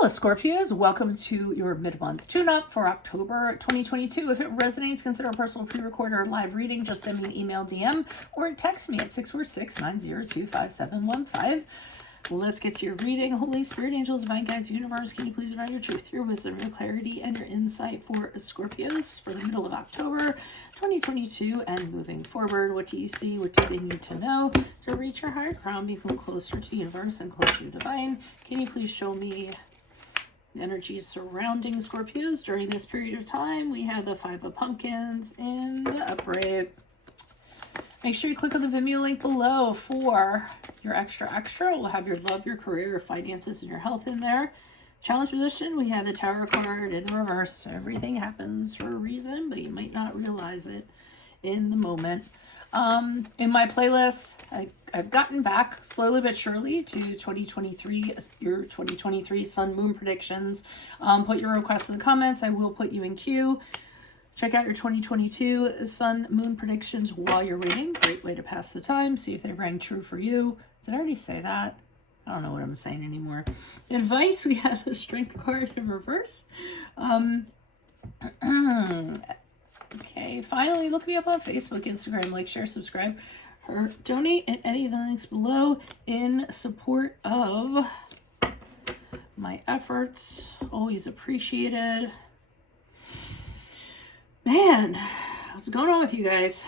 Hola Scorpios, welcome to your mid-month tune-up for October 2022. If it resonates, consider a personal pre-record or live reading. Just send me an email, DM, or text me at 646-902-5715. Let's get to your reading. Holy Spirit, angels, divine guides, universe, can you please provide your truth, your wisdom, your clarity, and your insight for Scorpios for the middle of October 2022 and moving forward? What do you see? What do they need to know to reach your higher crown, become closer to the universe and closer to divine? Can you please show me energies surrounding Scorpios during this period of time? We have the Five of Pumpkins in the upright. Make sure you click on the Venmo link below for your extra. We'll have your love, your career, your finances, and your health in there. Challenge position, we have the Tower card in the reverse. Everything happens for a reason, but you might not realize it in the moment. In my playlist, I've gotten back slowly but surely to 2023, your 2023 Sun Moon predictions. Put your requests in the comments. I will put you in queue. Check out your 2022 Sun Moon predictions while you're reading. Great way to pass the time. See if they rang true for you. Did I already say that? I don't know what I'm saying anymore. Advice, we have the Strength card in reverse. Okay, finally, look me up on Facebook, Instagram, like, share, subscribe, or donate at any of the links below in support of my efforts. Always appreciated. Man, what's going on with you guys?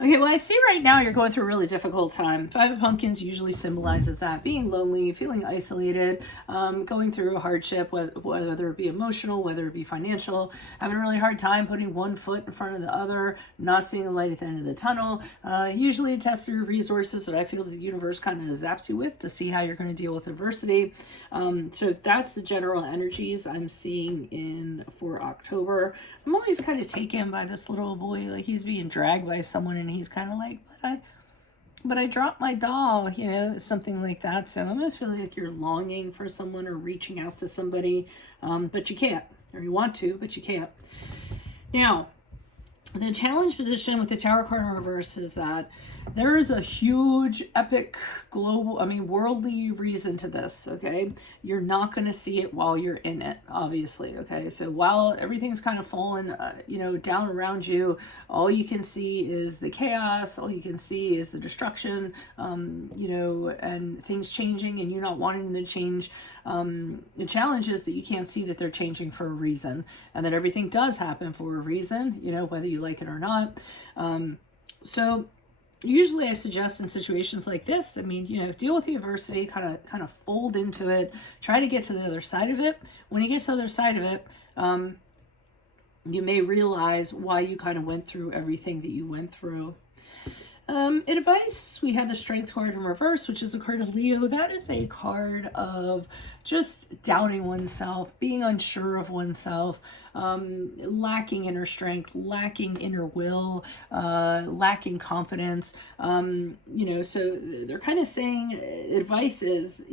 Okay, well, I see right now you're going through a really difficult time. Five of Pumpkins usually symbolizes that. Being lonely, feeling isolated, going through a hardship, whether it be emotional, whether it be financial, having a really hard time putting one foot in front of the other, not seeing the light at the end of the tunnel. Usually a test of your resources that I feel that the universe kind of zaps you with to see how you're going to deal with adversity. So that's the general energies I'm seeing in for October. I'm always kind of taken by this little boy, like he's being dragged by someone and he's kind of like, but I dropped my doll, you know, something like that. So I'm almost feeling like you're longing for someone or reaching out to somebody, but you can't, or you want to, but you can't. Now, the challenge position with the Tower card in reverse is that there is a huge, epic, global, worldly reason to this, okay? You're not going to see it while you're in it, obviously, okay? So while everything's kind of fallen, down around you, all you can see is the chaos, all you can see is the destruction, and things changing and you not wanting them to change. The challenge is that you can't see that they're changing for a reason and that everything does happen for a reason, whether you like it or not. So usually I suggest in situations like this, deal with the adversity, kind of fold into it, try to get to the other side of it. When you get to the other side of it, you may realize why you kind of went through everything that you went through. Advice, we have the Strength card in reverse, which is the card of Leo. That is a card of just doubting oneself, being unsure of oneself, lacking inner strength, lacking inner will, lacking confidence. So they're kind of saying advice is,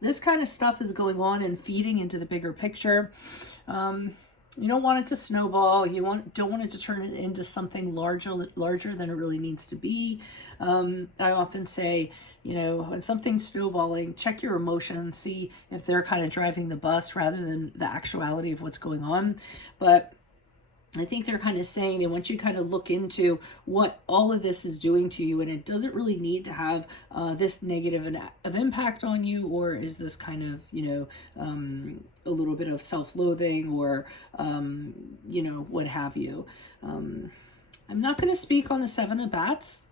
this kind of stuff is going on and feeding into the bigger picture. You don't want it to snowball. You don't want it to turn it into something larger than it really needs to be. I often say, when something's snowballing, check your emotions, see if they're kind of driving the bus rather than the actuality of what's going on. But I think they're kind of saying they want you to kind of look into what all of this is doing to you, and it doesn't really need to have this negative of impact on you, or is this kind of, a little bit of self-loathing or, what have you. I'm not going to speak on the Seven of Bats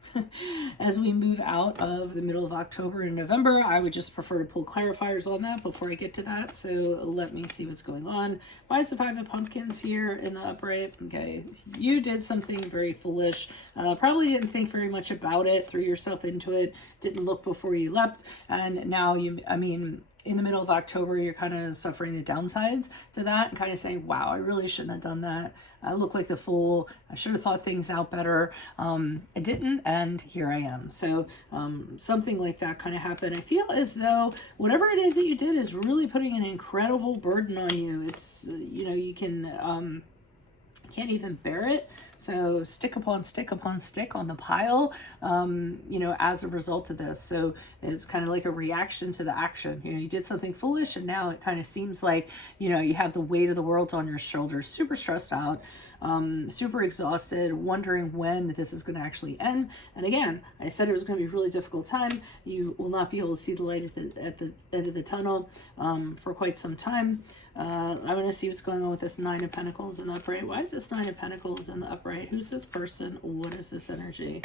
as we move out of the middle of October and November. I would just prefer to pull clarifiers on that before I get to that. So let me see what's going on. Why is the Five of Pumpkins here in the upright? Okay, you did something very foolish. Probably didn't think very much about it, threw yourself into it, didn't look before you leapt, and now in the middle of October, you're kind of suffering the downsides to that and kind of saying, wow, I really shouldn't have done that. I look like the fool. I should have thought things out better. I didn't, and here I am. So something like that kind of happened. I feel as though whatever it is that you did is really putting an incredible burden on you. It's, you can can't even bear it. So stick upon stick upon stick on the pile, you know, as a result of this. So it's kind of like a reaction to the action. You know, you did something foolish and now it kind of seems like, you know, you have the weight of the world on your shoulders, super stressed out, super exhausted, wondering when this is going to actually end. And again, I said it was going to be a really difficult time. You will not be able to see the light at the end of the tunnel for quite some time. I want to see what's going on with this Nine of Pentacles in the upright. Why is this Nine of Pentacles in the upright? Who's this person? What is this energy?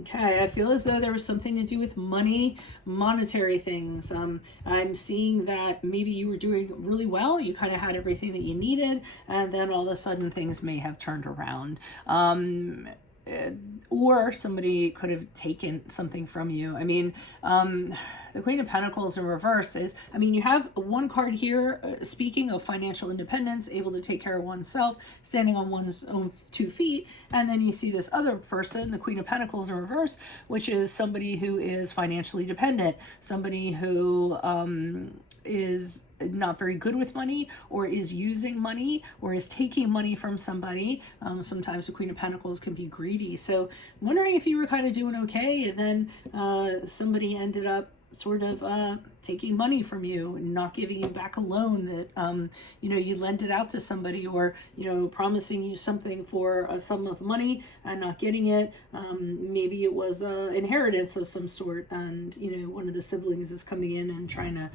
Okay, I feel as though there was something to do with money, monetary things. I'm seeing that maybe you were doing really well. You kind of had everything that you needed, and then all of a sudden things may have turned around. Or somebody could have taken something from you. I mean, the Queen of Pentacles in reverse is, I mean, you have one card here speaking of financial independence, able to take care of oneself, standing on one's own 2 feet. And then you see this other person, the Queen of Pentacles in reverse, which is somebody who is financially dependent, somebody who is not very good with money, or is using money, or is taking money from somebody. Sometimes the Queen of Pentacles can be greedy. So I'm wondering if you were kind of doing okay, and then somebody ended up sort of taking money from you and not giving you back a loan that you know, you lent it out to somebody, or you know, promising you something for a sum of money and not getting it. Maybe it was inheritance of some sort, and you know, one of the siblings is coming in and trying to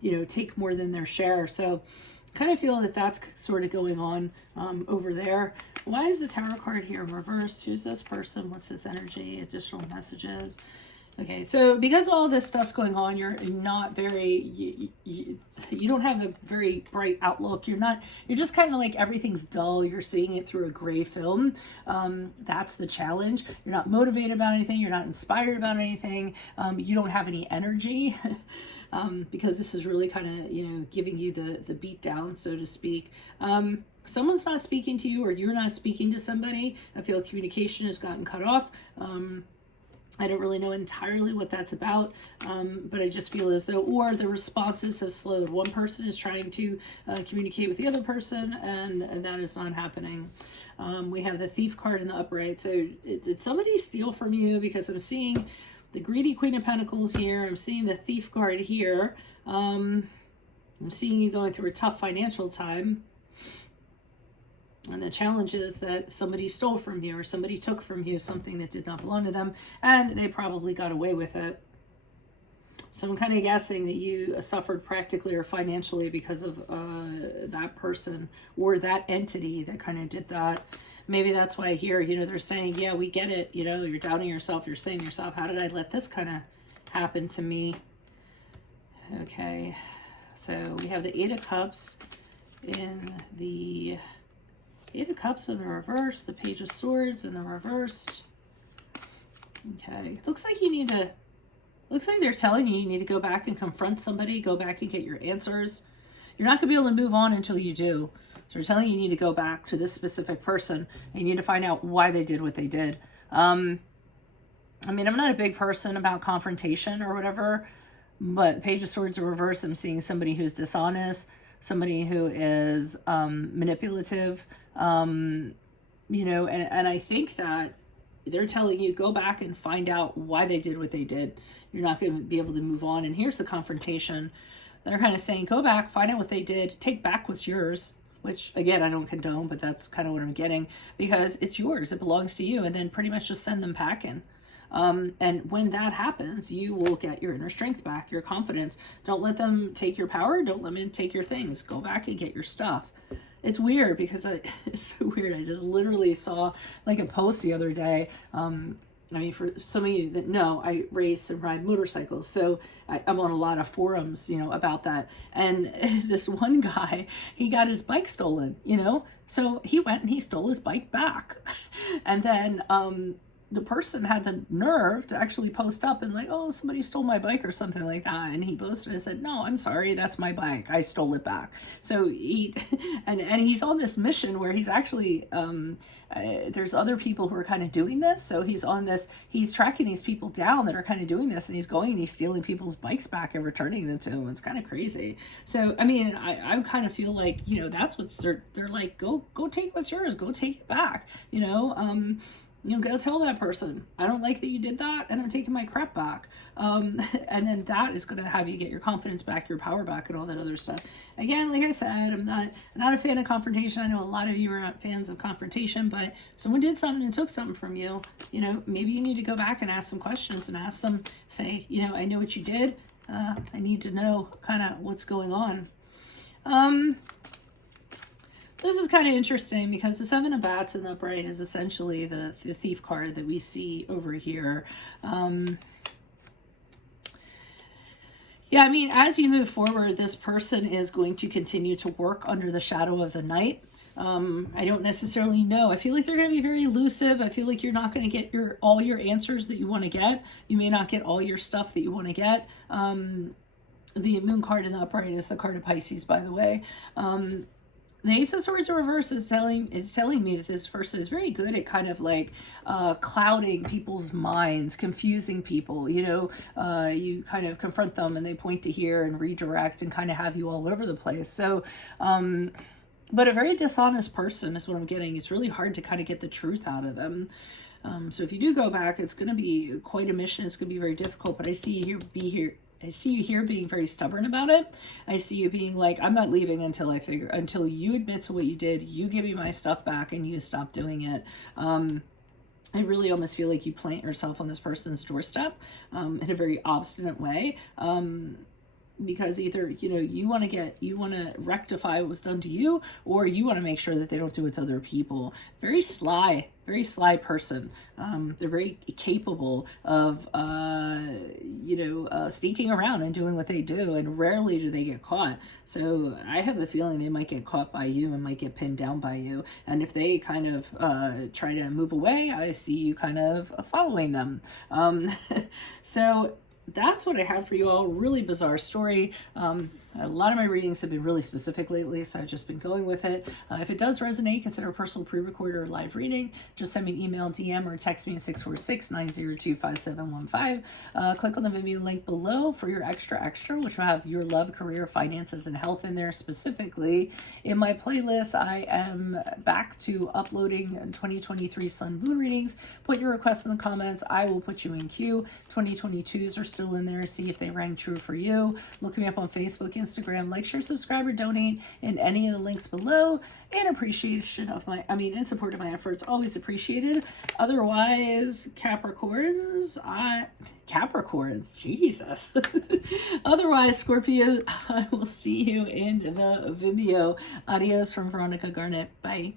you know, take more than their share. So kind of feel that that's sort of going on over there. Why is the Tower card here reversed? Who's this person? What's this energy? Additional messages. Okay, so because all this stuff's going on, you're not very, you don't have a very bright outlook. You're just kind of like everything's dull. You're seeing it through a gray film. That's the challenge. You're not motivated about anything. You're not inspired about anything. You don't have any energy. Because this is really kind of, you know, giving you the beat down, so to speak. Someone's not speaking to you, or you're not speaking to somebody. I feel communication has gotten cut off. I don't really know entirely what that's about, but I just feel as though, or the responses have slowed. One person is trying to communicate with the other person, and that is not happening. We have the Thief card in the upright. So did somebody steal from you? Because I'm seeing the greedy Queen of Pentacles here. I'm seeing the Thief card here. I'm seeing you going through a tough financial time. And the challenge is that somebody stole from you, or somebody took from you something that did not belong to them, and they probably got away with it. So I'm kind of guessing that you suffered practically or financially because of that person or that entity that kind of did that. Maybe that's why here, you know, they're saying, yeah, we get it. You know, you're doubting yourself. You're saying to yourself, how did I let this kind of happen to me? Okay, so we have the Eight of Cups in the Eight of Cups in the reverse, the Page of Swords in the reverse. Okay, looks like you need to, looks like they're telling you need to go back and confront somebody, go back and get your answers. You're not going to be able to move on until you do. So they're telling you need to go back to this specific person, and you need to find out why they did what they did. I mean, I'm not a big person about confrontation or whatever, but Page of Swords in reverse, I'm seeing somebody who's dishonest, somebody who is manipulative, you know, and I think that they're telling you go back and find out why they did what they did. You're not going to be able to move on. And here's the confrontation. They're kind of saying, go back, find out what they did, take back what's yours, which again, I don't condone, but that's kind of what I'm getting, because it's yours. It belongs to you. And then pretty much just send them packing. And when that happens, you will get your inner strength back, your confidence. Don't let them take your power. Don't let them take your things. Go back and get your stuff. It's weird because it's so weird. I just literally saw like a post the other day. I mean, for some of you that know, I race and ride motorcycles. So I'm on a lot of forums, you know, about that. And this one guy, he got his bike stolen, you know, so he went and he stole his bike back. And then, the person had the nerve to actually post up and like, oh, somebody stole my bike or something like that. And he posted and said, no, I'm sorry, that's my bike. I stole it back. So he, and he's on this mission where he's actually, there's other people who are kind of doing this. So he's on this, he's tracking these people down that are kind of doing this, and he's going and he's stealing people's bikes back and returning them to them. It's kind of crazy. So, I mean, I kind of feel like, you know, that's what they're like, go take what's yours, go take it back, you know, go tell that person, I don't like that you did that, and I'm taking my crap back. And then that is going to have you get your confidence back, your power back, and all that other stuff. Again, like I said, I'm not a fan of confrontation. I know a lot of you are not fans of confrontation, but if someone did something and took something from you, you know, maybe you need to go back and ask some questions and ask them, say, you know, I know what you did. I need to know kind of what's going on. This is kind of interesting because the Seven of Bats in the upright is essentially the thief card that we see over here. Yeah, I mean, as you move forward, this person is going to continue to work under the shadow of the night. I don't necessarily know. I feel like they're going to be very elusive. I feel like you're not going to get all your answers that you want to get. You may not get all your stuff that you want to get. The Moon card in the upright is the card of Pisces, by the way. The Ace of Swords in reverse is telling me that this person is very good at kind of like clouding people's minds, confusing people. You know, you kind of confront them and they point to here and redirect and kind of have you all over the place. So, but a very dishonest person is what I'm getting. It's really hard to kind of get the truth out of them. So if you do go back, it's going to be quite a mission. It's going to be very difficult. But I see you here being very stubborn about it. I see you being like, I'm not leaving until you admit to what you did, you give me my stuff back, and you stop doing it. I really almost feel like you plant yourself on this person's doorstep in a very obstinate way. Because either, you know, you want to rectify what was done to you, or you want to make sure that they don't do it to other people. Very sly person. They're very capable of, sneaking around and doing what they do, and rarely do they get caught. So I have a feeling they might get caught by you and might get pinned down by you. And if they kind of try to move away, I see you kind of following them. So that's what I have for you all. Really bizarre story. A lot of my readings have been really specific lately, so I've just been going with it. If it does resonate, consider a personal pre-record or live reading. Just send me an email, DM, or text me at 646-902-5715. Click on the Venmo link below for your extra, which will have your love, career, finances, and health in there specifically. In my playlist, I am back to uploading 2023 Sun Moon readings. Put your requests in the comments. I will put you in queue. 2022s are still in there. See if they rang true for you. Look me up on Facebook, Instagram, like, share, subscribe, or donate in any of the links below. In appreciation of in support of my efforts, always appreciated. Otherwise, Capricorns, Jesus. Otherwise, Scorpio, I will see you in the Vimeo. Adios from Veronica Garnet. Bye.